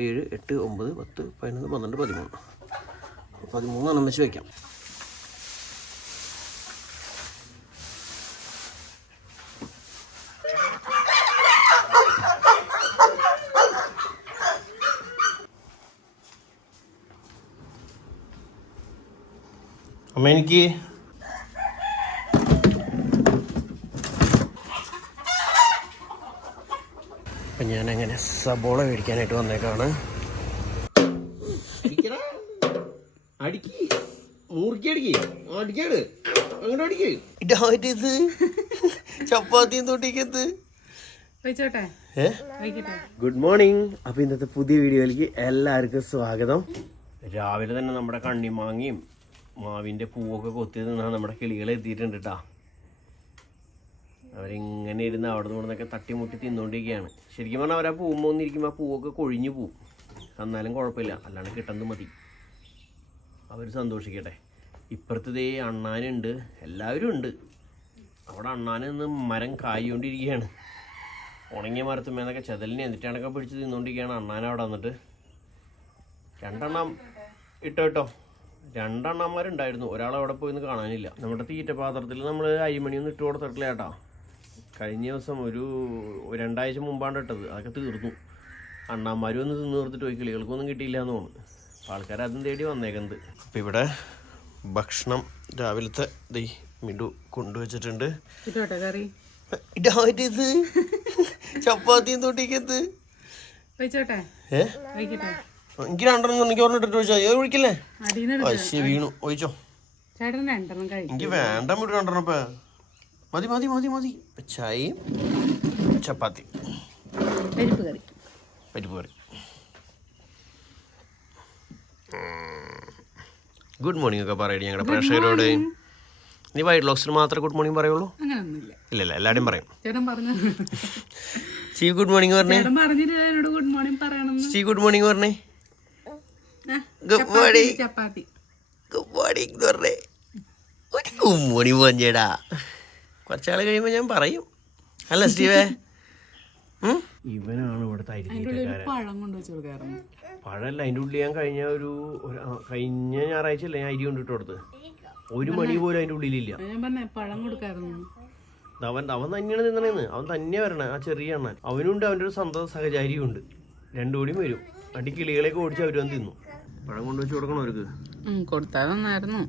ആറ് ഏഴ് എട്ട് ഒമ്പത് പത്ത് പതിനൊന്ന് പന്ത്രണ്ട് പതിമൂന്ന്. പതിമൂന്നെണ്ണം വെച്ച് വയ്ക്കാം അമ്മ എനിക്ക് അപ്പം ഞാനങ്ങനെ സബോള മേടിക്കാനായിട്ട് വന്നേക്കാണ്. ചപ്പാത്തിയും തൊട്ടിക്കത്ത് ഗുഡ് മോർണിംഗ് അപ്പൊ ഇന്നത്തെ പുതിയ വീഡിയോയിലേക്ക് എല്ലാവർക്കും സ്വാഗതം. രാവിലെ തന്നെ നമ്മുടെ കണ്ണിമാങ്ങിയും മാവിന്റെ പൂവൊക്കെ കൊത്തി നിന്നാണ് നമ്മുടെ കിളികൾ എത്തിയിട്ടുണ്ട് കേട്ടോ അവരിങ്ങനെ ഇരുന്ന് അവിടെ നിന്ന് ഇവിടുന്നൊക്കെ തട്ടിമുട്ടി തിന്നുകൊണ്ടിരിക്കുകയാണ് ശരിക്കും പറഞ്ഞാൽ അവരാ പൂവുമ്പോൾ ഒന്നിരിക്കുമ്പോൾ ആ പൂവൊക്കെ കൊഴിഞ്ഞു പോവും. എന്നാലും കുഴപ്പമില്ല. അല്ലാണ്ട് കിട്ടുന്നത് മതി. അവർ സന്തോഷിക്കട്ടെ. ഇപ്പുറത്തതേ അണ്ണാനുണ്ട്. എല്ലാവരും ഉണ്ട്. അവിടെ അണ്ണാനിന്ന് മരം കായിക്കൊണ്ടിരിക്കുകയാണ് ഉണങ്ങിയ മരത്തുമേന്നൊക്കെ ചെതലിനെ എന്നിട്ടാണൊക്കെ പിടിച്ച് തിന്നുകൊണ്ടിരിക്കുകയാണ് അണ്ണാൻ അവിടെ വന്നിട്ട്. രണ്ടെണ്ണം ഇട്ടോ ഇട്ടോ. രണ്ടെണ്ണന്മാരുണ്ടായിരുന്നു. ഒരാൾ അവിടെ പോയി കാണാനില്ല. നമ്മുടെ തീറ്റ പാത്രത്തിൽ നമ്മൾ അരിമണിയൊന്നും ഇട്ട് കൊടുത്തിട്ടില്ല കേട്ടോ. കഴിഞ്ഞ ദിവസം ഒരു രണ്ടാഴ്ച മുമ്പാണ് ഇട്ടത് അതൊക്കെ തീർന്നു. അണ്ണാന്മാരും ഒന്ന് തിന്നു തീർത്തിട്ട് പോയി. കിളികൾക്കൊന്നും കിട്ടിയില്ല എന്ന് തോന്നുന്നു. അപ്പോൾ ആൾക്കാർ അതും തേടി വന്നേക്കുന്നത് അപ്പം ഇവിടെ ഭക്ഷണം രാവിലത്തെ ദൈ മിഡു കൊണ്ടുവച്ചിട്ടുണ്ട്. ചപ്പാത്തിയും തൊട്ടിക്കത്ത് എനിക്ക് രണ്ടെണ്ണം എനിക്ക് ചോദിച്ചാ ഒഴിക്കല്ലേ? വീണു. ഒഴിച്ചോ. എനിക്ക് വേണ്ട മിഡു രണ്ടെണ്ണം ഇപ്പൊ. മതി മതി മതി മതി. ചായയും ചപ്പാത്തി. പരിപ്പ് കറി. പരിപ്പ് കറി. ഗുഡ് മോർണിംഗ് ഒക്കെ പറയടി ഞങ്ങളുടെ പ്രേക്ഷകരോട്. നീ വൈറ്റ് ലോക്സിന് മാത്രമേ ഗുഡ് മോർണിംഗ് പറയുള്ളൂ? ഇല്ലല്ല എല്ലാവരും പറയും. ചീഫ് ഗുഡ് മോർണിംഗ് പറഞ്ഞേ. ചീഫ് ഗുഡ് മോർണിംഗ് പറഞ്ഞേ. ഗുഡ് മോർണിംഗ് ഗുഡ് മോർണിംഗ് പറഞ്ഞേ. ഒരു ഗുഡ് മോർണിംഗ് പറഞ്ഞേടാ. കുറച്ചാൾ കഴിയുമ്പോൾ ഞാൻ പറയും. അല്ല സ്റ്റീവേ? ഇവനാണ് ഇവിടുത്തെ കൊണ്ട് വെച്ച് പഴമല്ല അതിന്റെ ഉള്ളിൽ ഞാൻ കഴിഞ്ഞ ഒരു കഴിഞ്ഞ ഞായറാഴ്ച അല്ലേ ഞാൻ അരി കൊണ്ടിട്ട് കൊടുത്ത് ഒരു മണി പോലും അതിന്റെ ഉള്ളിലില്ല. അവൻ അവൻ തന്നെയാണ് തിന്നണേന്ന്. അവൻ തന്നെ വരണേ ആ ചെറിയ അണ്ണൻ. അവനുണ്ട് അവന്റെ ഒരു സ്വന്തം സഹചാരിയും ഉണ്ട്. രണ്ടുകൂടിയും വരും. അടി കിളികളെയൊക്കെ ഓടിച്ച് അവരും തിന്നു. പഴം കൊണ്ടുവച്ച് കൊടുക്കണം അവർക്ക്? കൊടുത്താൽ നന്നായിരുന്നു.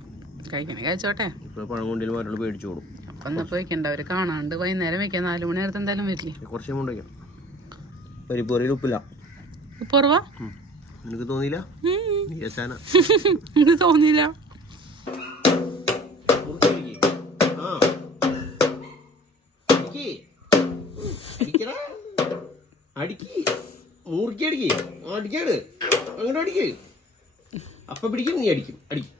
കഴിക്കണേ കഴിച്ചോട്ടെ. ഇപ്പൊ പഴം കൊണ്ടിൽ ഒരാൾ പേടിച്ചു കൊടുക്കും പോയിക്കണ്ട അവർ കാണാണ്ട് വൈകുന്നേരം വെക്കാം നാലു മണി നേരത്തെ എന്തായാലും വരില്ലേ? കുറച്ച് കൊണ്ട് വയ്ക്കാം പരിപ്പറിയിൽ ഉപ്പില്ല. ഉപ്പുറവാ? നിനക്ക് തോന്നിയില്ല? എനിക്ക് തോന്നിയില്ല. അടിക്ക്. മൂർക്കി അടിക്ക്. അടിക്കാട് അങ്ങോട്ട് അടിക്ക്. അപ്പൊ പിടിക്കും നീ അടിക്കും. അടിക്കും.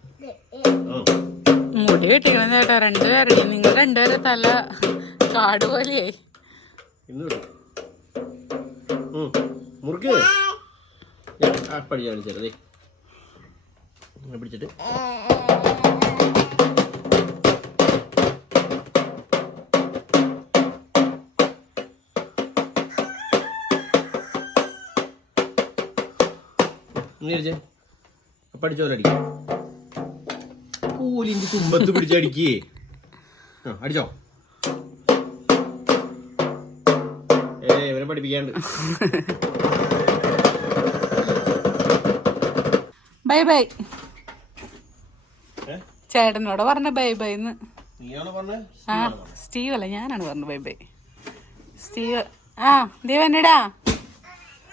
മുടി വെട്ടിക്കണം ചേട്ടാ രണ്ടുപേരുടെ നിങ്ങൾ രണ്ടുപേരെ തല കാട് പോലെയായി അപ്പടി കാണിച്ചേ പിടിച്ചിട്ട്. നീ അടിച്ചേ അടിക്കും തുമ്പത്ത് പിടിച്ചടിക്കേ അടിച്ചോ. ഏ ഇവരെ പഠിപ്പിക്കാണ്ട്. Bye bye? ചേട്ടനോട് പറഞ്ഞ ബൈ ബൈ എന്ന്. ആ സ്റ്റീവ് അല്ല ഞാനാണ് പറഞ്ഞത് ബൈ ബൈ. സ്റ്റീവ് ആ ദീവനടാ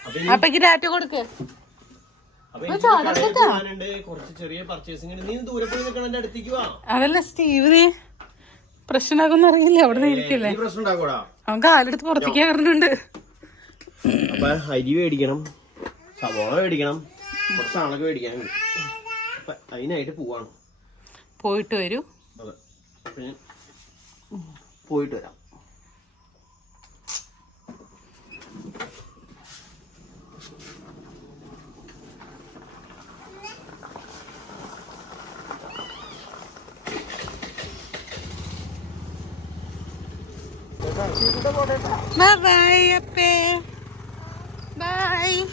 അപ്പൊ അപ്പക്ക് ടാറ്റ കൊടുക്ക്. അതല്ല സ്റ്റീവ് പ്രശ്നമാകുന്ന അറിയില്ല? അവിടെ ഇരിക്കില്ലേ അവൻ കാലെടുത്ത് പുറത്തേക്ക് കയറുന്നുണ്ട്. അരി മേടിക്കണം സവോള മേടിക്കണം കുറച്ച് ആളൊക്കെ അപ്പൊ അതിനായിട്ട് പോവാണ്. പോയിട്ട് വരൂ. പോയിട്ട് വരാം. Bye bye.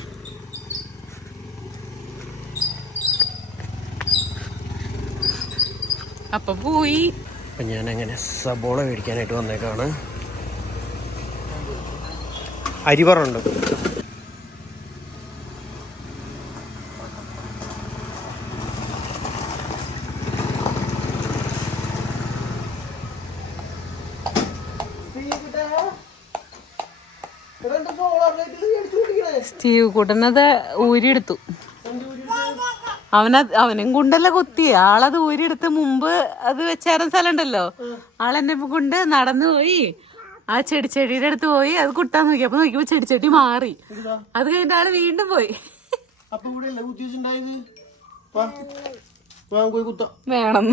അപ്പൊ പോയി. അപ്പൊ ഞാൻ അങ്ങനെ സബോള മേടിക്കാനായിട്ട് വന്നേക്കാണ്. അരിവറുണ്ട് സ്റ്റീവ് കൂട്ടനത് ഊരിയെടുത്തു. അവനത് അവനും കൊണ്ടല്ല കുത്തി ആളത് ഊരിയെടുത്ത് മുമ്പ് അത് വെച്ചായിരുന്ന സ്ഥലം ഉണ്ടല്ലോ ആളെന്നെ കൊണ്ട് നടന്നു പോയി. ആ ചെടി ചെടിയുടെ അടുത്ത് പോയി അത് കുട്ടാൻ നോക്കി. അപ്പൊ നോക്കിയപ്പോ ചെടി ചെടി മാറി. അത് കഴിഞ്ഞിട്ട് ആൾ വീണ്ടും പോയി. വേണം.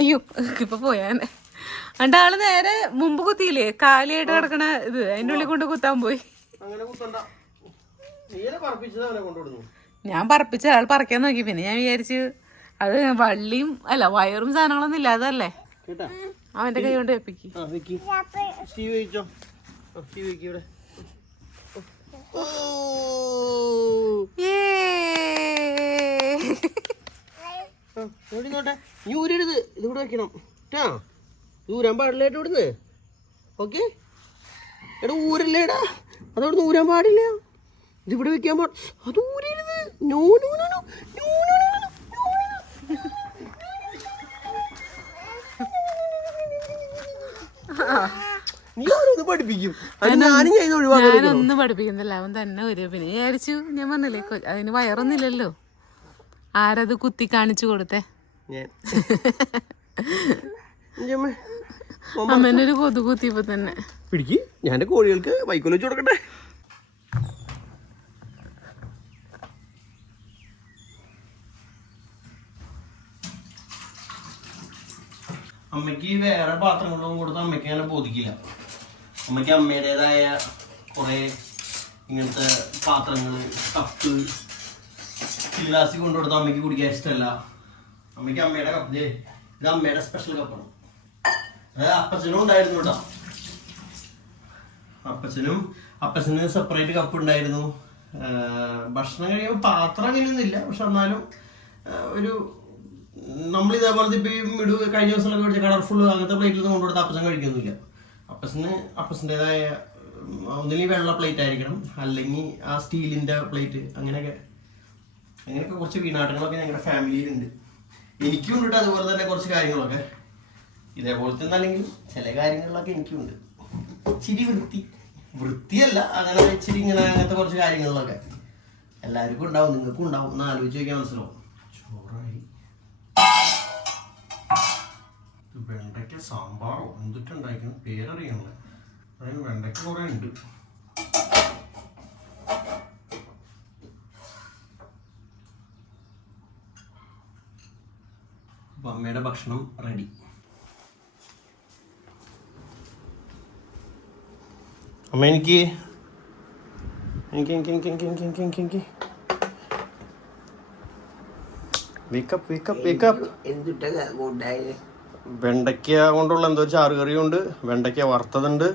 അയ്യോ ഇപ്പൊ പോയാനെ അണ്ട ആൾ നേരെ മുമ്പ് കുത്തിയില്ലേ? കാലിയായിട്ട് കിടക്കണ ഇത്. അതിന്റെ ഉള്ളിൽ കൊണ്ട് കുത്താൻ പോയി. അങ്ങനെ കുത്തണ്ട. ഞാൻ പറപ്പിച്ച് അയാൾ പറിക്കാൻ നോക്കി. പിന്നെ ഞാൻ വിചാരിച്ചു അത് വള്ളിയും അല്ല വയറും സാധനങ്ങളൊന്നും ഇല്ലാതല്ലേ? അവന്റെ കൈ കൊണ്ട് വെപ്പിക്ക് നീ നീ ഊരാൻ പാടില്ല ഊരല്ലേടാ. ഊരാൻ പാടില്ല. ഇതിവിടെ വെക്കാൻ പോ ഞാൻ ഞാനൊന്നും പഠിപ്പിക്കുന്നില്ല അവൻ തന്നെ ഒരു പിന്നെ വിചാരിച്ചു ഞാൻ പറഞ്ഞില്ലേ അതിന് വയറൊന്നുമില്ലല്ലോ ആരത് കുത്തി കാണിച്ചു കൊടുത്തേ ഞാൻ കൊതു കുത്തിയപ്പോ തന്നെ പിടിക്കും ഞാൻ കോഴികൾക്ക് വൈക്കോൽ വെച്ച് കൊടുക്കട്ടെ അമ്മയ്ക്ക് വേറെ പാത്രങ്ങളൊന്നും കൊടുത്ത് അമ്മയ്ക്ക് അങ്ങനെ ബോധിക്കില്ല. അമ്മയ്ക്ക് അമ്മയുടേതായ കുറേ ഇങ്ങനത്തെ പാത്രങ്ങൾ കപ്പ് ഗ്ലാസ് കൊണ്ടു കൊടുത്ത അമ്മയ്ക്ക് കുടിക്കാൻ ഇഷ്ടമല്ല. അമ്മയ്ക്ക് അമ്മയുടെ കപ്പ് ഇത് അമ്മയുടെ സ്പെഷ്യൽ കപ്പാണ് അതായത് അപ്പച്ചനും ഉണ്ടായിരുന്നു കേട്ടോ. അപ്പച്ചനും അപ്പച്ചന് സെപ്പറേറ്റ് കപ്പ് ഉണ്ടായിരുന്നു. ഭക്ഷണം കഴിയുമ്പോൾ പാത്രം അങ്ങനെയൊന്നുമില്ല. പക്ഷെ എന്നാലും ഒരു നമ്മൾ ഇതേപോലത്തെ ഇപ്പൊ മിടു കഴിഞ്ഞ ദിവസങ്ങളൊക്കെ മേടിച്ച കളർഫുൾ അങ്ങനത്തെ പ്ലേറ്റിൽ നിന്ന് കൊണ്ടുകൊടുത്ത അപ്പസം കഴിക്കൊന്നുമില്ല. അപ്പച്ചന് അപ്പച്ചന്റെതായ ഒന്നില്ലെങ്കിൽ വെള്ള പ്ലേറ്റ് ആയിരിക്കണം. അല്ലെങ്കിൽ ആ സ്റ്റീലിന്റെ പ്ലേറ്റ് അങ്ങനെയൊക്കെ അങ്ങനെയൊക്കെ കുറച്ച് വീണാട്ടങ്ങളൊക്കെ ഞങ്ങളുടെ ഫാമിലിയിലുണ്ട് എനിക്കും ഉണ്ട് അതുപോലെ തന്നെ കുറച്ച് കാര്യങ്ങളൊക്കെ. ഇതേപോലത്തെ അല്ലെങ്കിൽ ചില കാര്യങ്ങളിലൊക്കെ എനിക്കുണ്ട് ഇച്ചിരി വൃത്തി. വൃത്തിയല്ല അങ്ങനെ ഇച്ചിരി ഇങ്ങനെ അങ്ങനത്തെ കുറച്ച് കാര്യങ്ങളിലൊക്കെ. എല്ലാവർക്കും ഉണ്ടാവും നിങ്ങൾക്കും ഉണ്ടാവും. എന്ന് ആലോചിച്ച് നോക്കിയാൽ മനസ്സിലാവും. ഇത് വെണ്ടയ്ക്ക സാമ്പാറോ എന്തിട്ടുണ്ടായിരിക്കണം പേരറിയണല്ലേ അതിന് വെണ്ടയ്ക്ക കുറേ ഉണ്ട്. അപ്പൊ അമ്മയുടെ ഭക്ഷണം റെഡി അമ്മ എനിക്ക് എനിക്ക് എനിക്ക് എനിക്ക് എനിക്ക് എനിക്ക് എനിക്ക് എനിക്ക് എനിക്ക് വേക്കപ്പ് വേക്കപ്പ് വേക്കപ്പ് എന്തിട്ട ഉണ്ടായത് വെണ്ടയ്ക്ക കൊണ്ടുള്ള എന്തോ ചാറ് കറിയുണ്ട് വെണ്ടയ്ക്ക വറുത്തതുണ്ട്.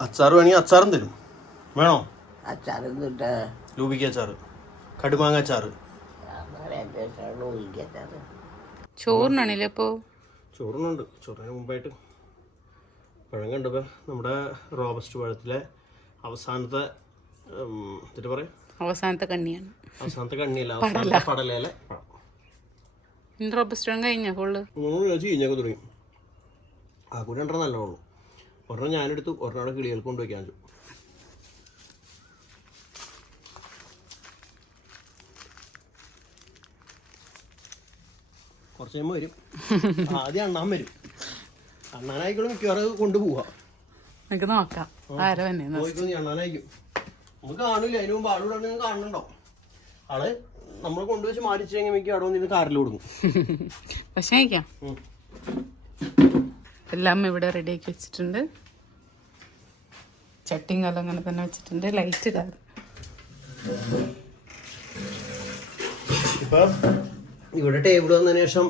അച്ചാർ വേണമെങ്കിൽ അച്ചാറും തരും. വേണോ? അച്ചാർ ലൂബിക്ക അച്ചാറ്. കടുമാങ്ങ അച്ചാർ ചോറിനാണല്ലേ അപ്പോ? ചോറിനുണ്ട് ചോറിന് മുമ്പായിട്ട് പഴം കണ്ടപ്പോൾ നമ്മുടെ റോബസ്റ്റ് പഴത്തിലെ അവസാനത്തെ എന്നിട്ട് പറയാം? അവസാനത്തെ കണ്ണിയാണ്. അവസാനത്തെ കണ്ണിയല്ല അവസാനത്തെ പടലയിലെ പഴം ഇന്ന് റോബസ്റ്റോൺ കഴിഞ്ഞ ഫുള്ള് മൂന്ന് വെച്ച് കഴിഞ്ഞൊക്കെ തുടങ്ങി. ആ കൂടെ രണ്ടെണ്ണം നല്ല ഉള്ളൂ. ഒരെണ്ണം ഞാനെടുത്തു ഒരെണ്ണം അവിടെ കിളികൾക്ക് കൊണ്ടുവയ്ക്കാൻ കുറച്ച് കഴിയുമ്പോൾ വരും. ആദ്യം അണ്ണാൻ വരും. അണ്ണാനായിക്കോളും മിക്കവാറും കൊണ്ടുപോവാ. നമുക്ക് നോക്കാം. ആരോ തന്നെ അണ്ണാനായിരിക്കും നമുക്ക് കാണില്ല. അതിന് മുമ്പ് ആളോട് നിങ്ങൾ കാണുന്നുണ്ടോ? ആൾ നമ്മൾ കൊണ്ടുവച്ച് മാരിച്ചു കഴിഞ്ഞാൽ മിക്ക അവിടെ വന്നിട്ട് കാറിൽ കൊടുക്കും പക്ഷേ കഴിക്കാം? എല്ലാം ഇവിടെ റെഡി ആക്കി വെച്ചിട്ടുണ്ട്. ചട്ടിയും കാലം അങ്ങനെ തന്നെ വെച്ചിട്ടുണ്ട്. ലൈറ്റ് ഇപ്പൊ ഇവിടെ ടേബിൾ വന്നതിന് ശേഷം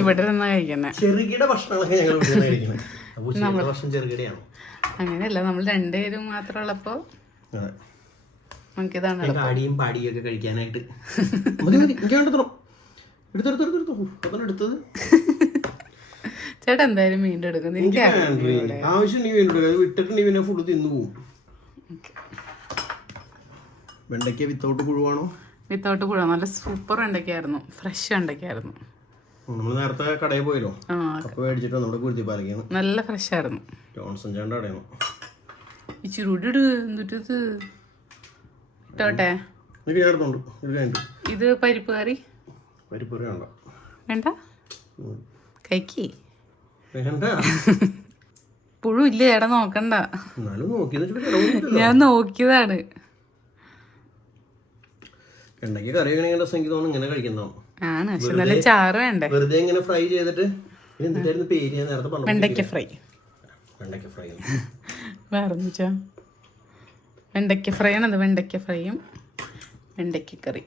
ഇവിടെ നിന്ന് കഴിക്കുന്നത് ചെറുകിട ഭക്ഷണങ്ങളൊക്കെ ഞങ്ങൾ ഇവിടെ കഴിക്കുന്നത് ഭക്ഷണം ചെറുകിടയാണ്? അങ്ങനെയല്ല. നമ്മൾ രണ്ടുപേരും മാത്രം ഉള്ളപ്പോ നമുക്കിതാണ് കാടിയും പാടിയും ഒക്കെ കഴിക്കാനായിട്ട് എടുത്തത്. ചേട്ടാ എന്തായാലും വീണ്ടും എടുക്കുന്നു എനിക്ക് ആവശ്യം നീ എടുക്കുക. വിട്ടിട്ട് നീ പിന്നെ ഫുഡ് തിന്നു പോകും വെണ്ടയ്ക്ക വിത്തൗട്ട് പുഴുവാണോ? വിത്തൗട്ട് പുഴ നല്ല സൂപ്പർ വെണ്ടയ്ക്കായിരുന്നു. ഫ്രഷ് വെണ്ടയ്ക്കായിരുന്നു. നമ്മൾ നേരത്തെ കടയിൽ പോയല്ലോ. ആ അപ്പൊ മേടിച്ചിട്ട് നമ്മുടെ കുരുത്തി പാലക്കാണ്. നല്ല ഫ്രഷ് ആയിരുന്നു. ജോൺസൺ ചാണ്ട കടയാണ്. ഈ ചുരുടി ഇത് ഇട്ടോട്ടെ? ഇത് പരിപ്പ് ഇത് പരിപ്പ് കറി? വേണ്ട. വേണ്ട? ഉം. കൈക്ക് വേണ്ട. പുഴു ഇല്ല ചേട്ടാ നോക്കണ്ട. ഞാൻ നോക്കിയതാണ്. വെണ്ടയ്ക്ക കറി എനിക്ക് തോന്നുന്നു ഇങ്ങനെ കഴിക്കുന്നതാണ് ആണ് പക്ഷെ നല്ല ചാറ് വേണ്ടേ? വെറുതെ ഇങ്ങനെ ഫ്രൈ ചെയ്തിട്ട് ഇത് പേര് ഞാൻ നേരത്തെ പറഞ്ഞു വെണ്ടയ്ക്ക ഫ്രൈ. വെണ്ടയ്ക്ക ഫ്രൈ. വേറെ വെണ്ടയ്ക്ക ഫ്രൈ ആണത് വെണ്ടയ്ക്ക ഫ്രൈയും വെണ്ടയ്ക്ക കറി.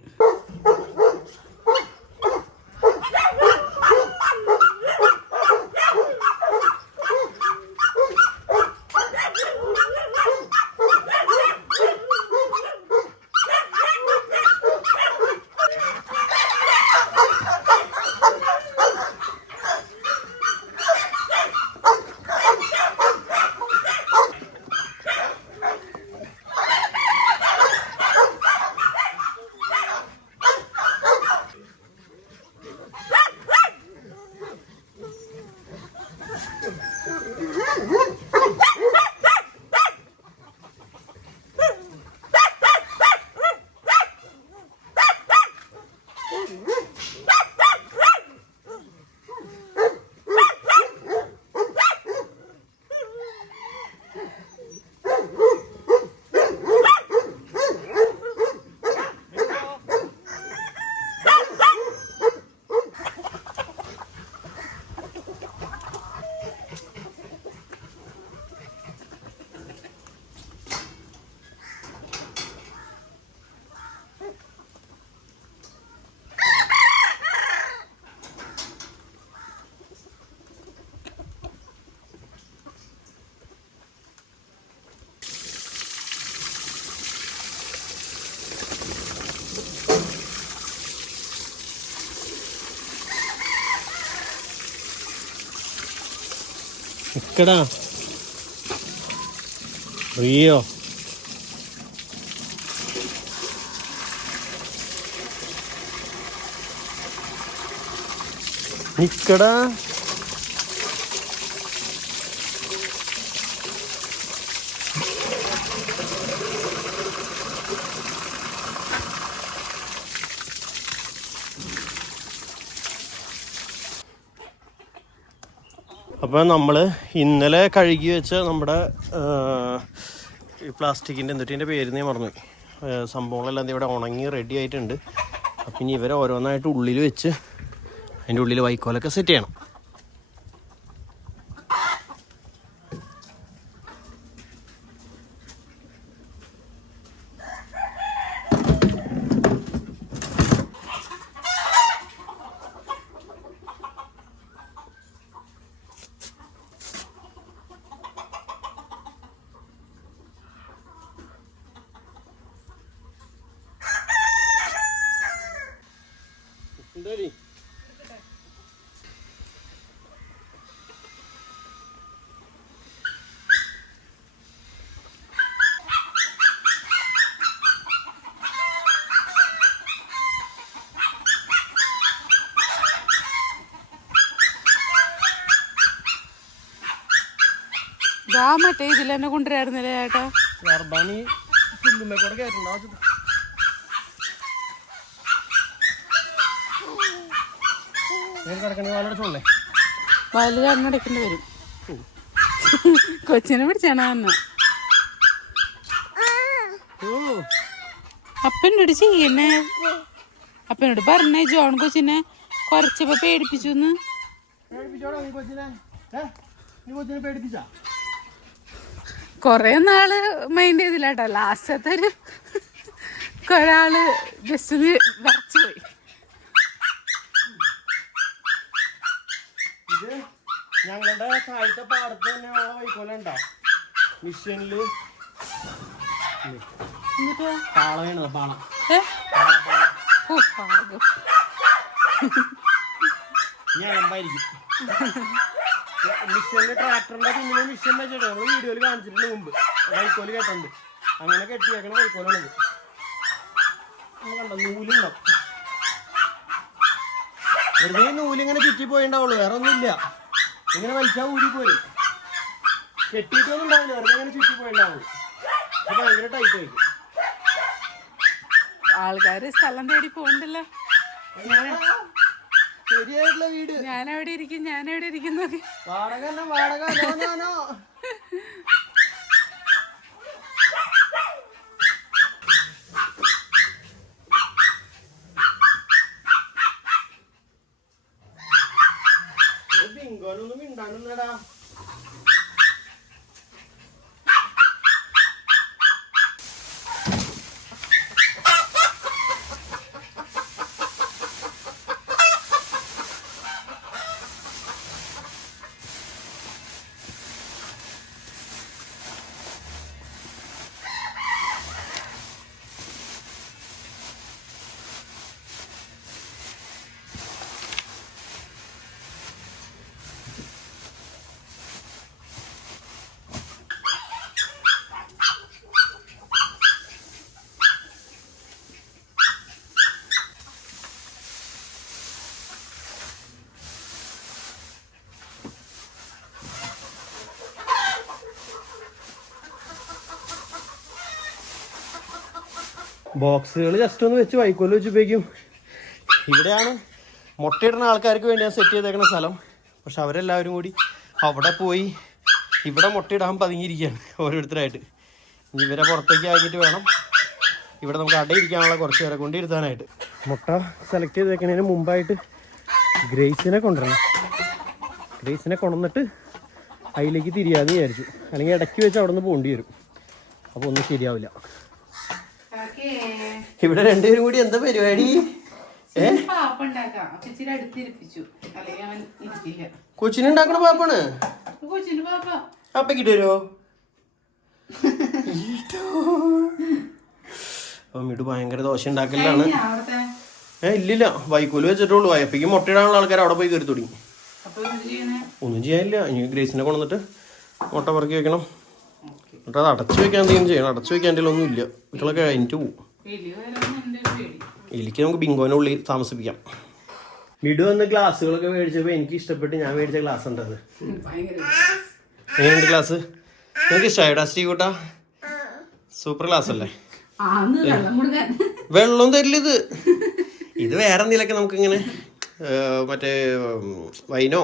നിക്കടാ. റിയോ നിക്കടാ. അപ്പോൾ നമ്മൾ ഇന്നലെ കഴുകി വെച്ച നമ്മുടെ ഈ പ്ലാസ്റ്റിക്കിന്റെ എന്നിട്ടിന്റെ പേര് നീ മറന്നു സംഭവങ്ങളെല്ലാം ഇവിടെ ഉണങ്ങി റെഡി ആയിട്ടുണ്ട്. അപ്പം ഇനി ഇവരെ ഓരോന്നായിട്ട് ഉള്ളിൽ വെച്ച് അതിന്റെ ഉള്ളിൽ വൈക്കോലൊക്കെ സെറ്റ് ചെയ്യണം. ഇതാ മറ്റേ ഇതിൽ തന്നെ കൊണ്ടുവരായിരുന്നില്ലേ ചേട്ടാ? വയൽ കണ്ണടക്കേണ്ടി വരും. കൊച്ചിനെ പിടിച്ചാണ് വന്ന? അപ്പനോട് ചെയ്യണേ അപ്പനോട് പറഞ്ഞേ ജോൺ കൊച്ചിനെ കുറച്ചപ്പോ പേടിപ്പിച്ചു എന്ന് പേടിപ്പിച്ചോടാ നീ കൊച്ചിനെ. നീ കൊച്ചിനെ പേടിപ്പിച്ചാ? കൊറേ നാൾ മൈൻഡ് ചെയ്തില്ല കേട്ടോ ലാസ്റ്റത്തെ ഒരു ഒരാൾ ജസ്റ്റ് ഒന്ന് വിറച്ചു പോയി. ഞങ്ങളുടെ താഴത്തെ പാടത്ത് തന്നെ ഉള്ള മിഷനിൽ. പാള. വേണത് പാള മിഷന്റെ ട്രാക്ടറിന്റെ പിന്നിലെ മിഷൻ വെച്ചിട്ട് നമ്മൾ വീഡിയോയിൽ കാണിച്ചിട്ടുണ്ട് മുമ്പ്. വൈക്കോൽ കേട്ടുണ്ട് അങ്ങനെ കെട്ടിയേക്കണ വൈക്കോലാണിത് കണ്ടോ? നൂലുണ്ടാവും വെറുതെ നൂലിങ്ങനെ ചുറ്റി പോയിണ്ടാവുള്ളൂ വേറെ ഒന്നുമില്ല ഇങ്ങനെ വലിച്ചാൽ ഊരി പോയി കെട്ടിയിട്ടൊന്നും ഉണ്ടാവില്ല. വെറുതെ ഇങ്ങനെ ചുറ്റി പോയിണ്ടാവുള്ളൂ ഇത് ഭയങ്കര ടൈറ്റ് ആയിരിക്കും ആൾക്കാര് സ്ഥലം തേടി പോകണ്ടല്ലോ ശരിയായിട്ടുള്ള വീട്. ഞാൻ എവിടെ ഇരിക്കും ഞാൻ എവിടെ ഇരിക്കുന്നു വാടക? വാടക നോ, നോ, നോ. ഇത് ബിങ്കോനൊന്നും മിണ്ടാണ്ടിരുന്നെടാ. ബോക്സുകൾ ജസ്റ്റ് ഒന്ന് വെച്ച് വൈക്കോൽ വെച്ച് ഉപയോഗിക്കും. ഇവിടെയാണ് മുട്ടയിടുന്ന ആൾക്കാർക്ക് വേണ്ടി ഞാൻ സെറ്റ് ചെയ്തേക്കുന്ന സ്ഥലം. പക്ഷെ അവരെല്ലാവരും കൂടി അവിടെ പോയി ഇവിടെ മുട്ടയിടാൻ പതുങ്ങിയിരിക്കുകയാണ് ഓരോരുത്തരായിട്ട്. ഇവരെ പുറത്തേക്ക് ആക്കിയിട്ട് വേണം. ഇവിടെ നമുക്ക് അടയിരിക്കാനുള്ള കുറച്ച് പേരെ കൊണ്ട് ഇരുത്താനായിട്ട്. മുട്ട സെലക്ട് ചെയ്തേക്കുന്നതിന് മുമ്പായിട്ട് ഗ്രേസിനെ കൊണ്ടുവരണം. ഗ്രേസിനെ കൊണ്ടുവന്നിട്ട് അതിലേക്ക് തിരിയാന്ന് വിചാരിച്ചു. അല്ലെങ്കിൽ ഇടയ്ക്ക് വെച്ച് അവിടെ നിന്ന് പോകേണ്ടി വരും. അപ്പോൾ ഒന്നും ശരിയാവില്ല. ഇവിടെ രണ്ടുപേരും കൂടി എന്താ പരിപാടി? കൊച്ചിനുണ്ടാക്കണ പാപ്പാണ്? അപ്പിട്ട് അപ്പക്കിട്ട് വരുമോ ഭയങ്കര ദോശ ഉണ്ടാക്കലാണ്. ഏഹ് ഏ ഇല്ലില്ല. വൈക്കോൽ വെച്ചിട്ടുള്ളൂ. അയപ്പിക്ക് മുട്ടയിടാനുള്ള ആൾക്കാർ അവിടെ പോയി കയറി തുടങ്ങി. ഒന്നും ചെയ്യാനില്ല. ഇനി ഗ്രേസിനെ കൊണ്ടുവന്നിട്ട് മുട്ട പറക്കി വെക്കണം. എന്നിട്ട് അത് അടച്ചു വെക്കാൻ എന്തെങ്കിലും ചെയ്യണം. അടച്ചു വെക്കാൻ എന്തെങ്കിലും ഒന്നും ഇല്ല കുട്ടികളൊക്കെ കഴിഞ്ഞിട്ട് പോകും എലിക്ക് നമുക്ക് ബിങ്കോനെ ഉള്ളിൽ താമസിപ്പിക്കാം. മിഡു വന്ന് ഗ്ലാസ്സുകളൊക്കെ മേടിച്ചപ്പോൾ എനിക്ക് ഇഷ്ടപ്പെട്ട് ഞാൻ മേടിച്ച ഗ്ലാസ് ഉണ്ട് അത്. എങ്ങനെയുണ്ട് ഗ്ലാസ്? നിങ്ങൾക്ക് ഇഷ്ടമായിട്ടാ ശ്രീകുട്ട സൂപ്പർ ഗ്ലാസ് അല്ലേ? വെള്ളം വെള്ളം തരില്ല ഇത് ഇത് വേറെ എന്തെങ്കിലുമൊക്കെ നമുക്ക് ഇങ്ങനെ മറ്റേ വൈനോ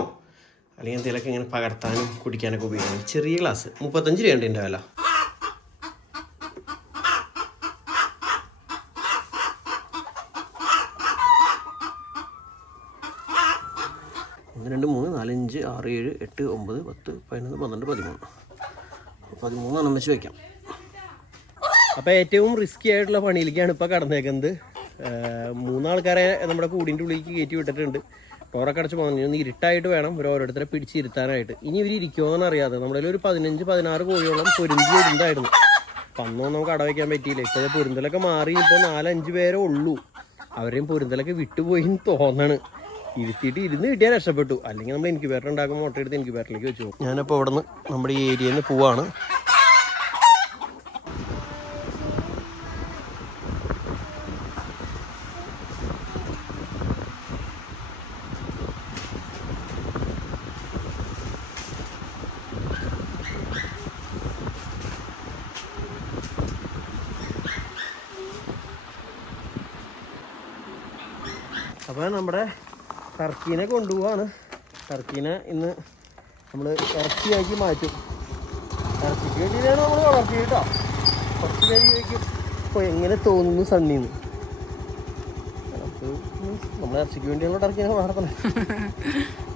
അല്ലെങ്കിൽ എന്തെങ്കിലുമൊക്കെ ഇങ്ങനെ പകർത്താനും കുടിക്കാനൊക്കെ ഉപയോഗിക്കാം. ചെറിയ ഗ്ലാസ്. മുപ്പത്തഞ്ച് രൂപ ഉണ്ട് ഇതിന്റെ വില ഒന്ന് രണ്ട് മൂന്ന് നാലഞ്ച് ആറ് ഏഴ് എട്ട് ഒമ്പത് പത്ത് പതിനൊന്ന് പന്ത്രണ്ട് പതിമൂന്ന്. പതിമൂന്നെണ്ണം വെച്ച് വയ്ക്കാം അപ്പോൾ ഏറ്റവും റിസ്കി ആയിട്ടുള്ള പണിയിലേക്കാണ് ഇപ്പോൾ കടന്നേക്കുന്നത്. മൂന്നാൾക്കാരെ നമ്മുടെ കൂടിന്റെ ഉള്ളിലേക്ക് കയറ്റി വിട്ടിട്ടുണ്ട്. ടോറൊക്കെ അടച്ച് പോകുന്നു ഒന്ന് ഇരുട്ടായിട്ട് വേണം ഇവർ ഓരോരുത്തരെ പിടിച്ചിരുത്താനായിട്ട് ഇനി ഇവർ ഇരിക്കുമോയെന്ന് അറിയാതെ നമ്മുടെ കയ്യിൽ ഒരു പതിനഞ്ച് പതിനാറ് കോഴിയോളം പൊരുന്തി വരുന്നതായിരുന്നു അപ്പം അന്നൊന്നും നമുക്ക് അടവയ്ക്കാൻ പറ്റിയില്ല. ഇപ്പോൾ പൊരുന്തലൊക്കെ മാറി ഇപ്പോൾ നാലഞ്ച് പേരെ ഉള്ളൂ. അവരെയും പൊരുന്തലൊക്കെ വിട്ടുപോയി തോന്നണ്. ഇരുത്തിയിട്ട് ഇരുന്ന് കിട്ടിയാൽ രക്ഷപ്പെട്ടു. അല്ലെങ്കിൽ നമ്മൾ ഇൻക്യുബേറ്റർ ഉണ്ടാക്കുമ്പോൾ ഓട്ടോ എടുത്ത് ഇൻക്യുബേറ്ററിലേക്ക് വെച്ചു ഞാനപ്പോൾ അവിടെ നിന്ന് നമ്മുടെ ഈ ഏരിയയിൽ നിന്ന് പോവാണ് അപ്പോൾ നമ്മുടെ ടർക്കീനെ കൊണ്ടുപോവാണ്. ടർക്കീനെ ഇന്ന് നമ്മൾ ഇറച്ചിയാക്കി മാറ്റും. ഇറച്ചിക്ക് വേണ്ടിയിട്ടാണ് നമ്മൾ വളർത്തി കേട്ടോ കുറച്ച് പേര് ചോദിക്കും ഇപ്പോൾ എങ്ങനെ തോന്നുന്നു സണ്ണിന്ന്. നമ്മൾ ഇറച്ചിക്ക് വേണ്ടിയാണ് ടർക്കീനെ വളർത്തണത്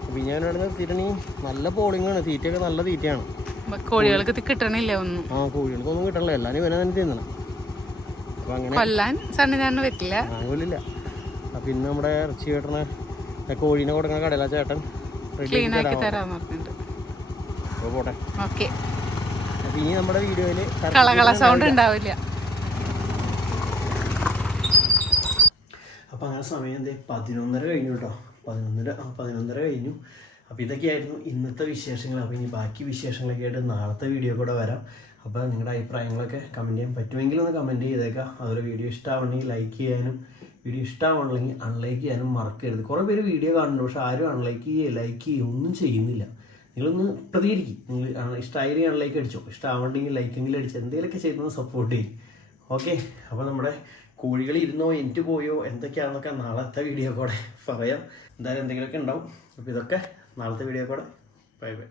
അപ്പം ഞാൻ ഇവിടെ നിർത്തിയിട്ടുണ്ടെങ്കിൽ നല്ല പോളിങ്ങാണ് തീറ്റയൊക്കെ നല്ല തീറ്റയാണ്. കോഴികൾക്ക് കിട്ടണില്ല ഒന്നും? ആ കോഴികൾക്കൊന്നും കിട്ടണില്ല. എല്ലാവരും ഇവനെ തന്നെ തിന്നണം. അപ്പോൾ അങ്ങനെ കൊല്ലാൻ സണ്ണിനാണ് പറ്റില്ല. ആകുന്നില്ല പിന്നെ നമ്മുടെ ഇറച്ചി കേട്ടണ കോഴീനെ കൊടുക്കണ കടയിലാ ചേട്ടൻ. പോട്ടെ. ഓക്കെ ഇനി നമ്മുടെ കളകള സൗണ്ട് ഉണ്ടാവില്ല. അപ്പോൾ അങ്ങനെ സമയം എന്തേ പതിനൊന്നര കഴിഞ്ഞു കേട്ടോ. പതിനൊന്നര പതിനൊന്നര കഴിഞ്ഞു. അപ്പോൾ ഇതൊക്കെയായിരുന്നു ഇന്നത്തെ വിശേഷങ്ങൾ. അപ്പോൾ ഇനി ബാക്കി വിശേഷങ്ങളൊക്കെ ആയിട്ട് നാളത്തെ വീഡിയോ കൂടെ വരാം. അപ്പോൾ നിങ്ങളുടെ അഭിപ്രായങ്ങളൊക്കെ കമന്റ് ചെയ്യാൻ പറ്റുമെങ്കിൽ ഒന്ന് കമന്റ് ചെയ്തേക്കാം. അതൊരു വീഡിയോ ഇഷ്ടമാവണമെങ്കിൽ ലൈക്ക് ചെയ്യാനും വീഡിയോ ഇഷ്ടമാണെങ്കിൽ അൺലൈക്ക് ചെയ്യാനും മറക്കരുത്. കുറേ പേര് വീഡിയോ കാണുന്നുണ്ട് പക്ഷെ ആരും അൺലൈക്ക് ചെയ്യുക ലൈക്ക് ചെയ്യുക ഒന്നും ചെയ്യുന്നില്ല. നിങ്ങളൊന്ന് പ്രതികരിക്കും. നിങ്ങൾ ഇഷ്ടമായിരിക്കും അൺലൈക്ക് അടിച്ചോ. ഇഷ്ടമാവണ്ടെങ്കിൽ ലൈക്കെങ്കിലും അടിച്ചോ എന്തെങ്കിലുമൊക്കെ ചെയ്തൊന്ന് സപ്പോർട്ട് ചെയ്യും. ഓക്കെ അപ്പോൾ നമ്മുടെ കോഴികൾ ഇരുന്നോ എനിക്ക് പോയോ എന്തൊക്കെയാണെന്നൊക്കെ നാളത്തെ വീഡിയോ കൂടെ പറയാം. എന്തായാലും എന്തെങ്കിലുമൊക്കെ ഉണ്ടാവും. അപ്പോൾ ഇതൊക്കെ നാളത്തെ വീഡിയോ കൂടെ ബൈ ബൈ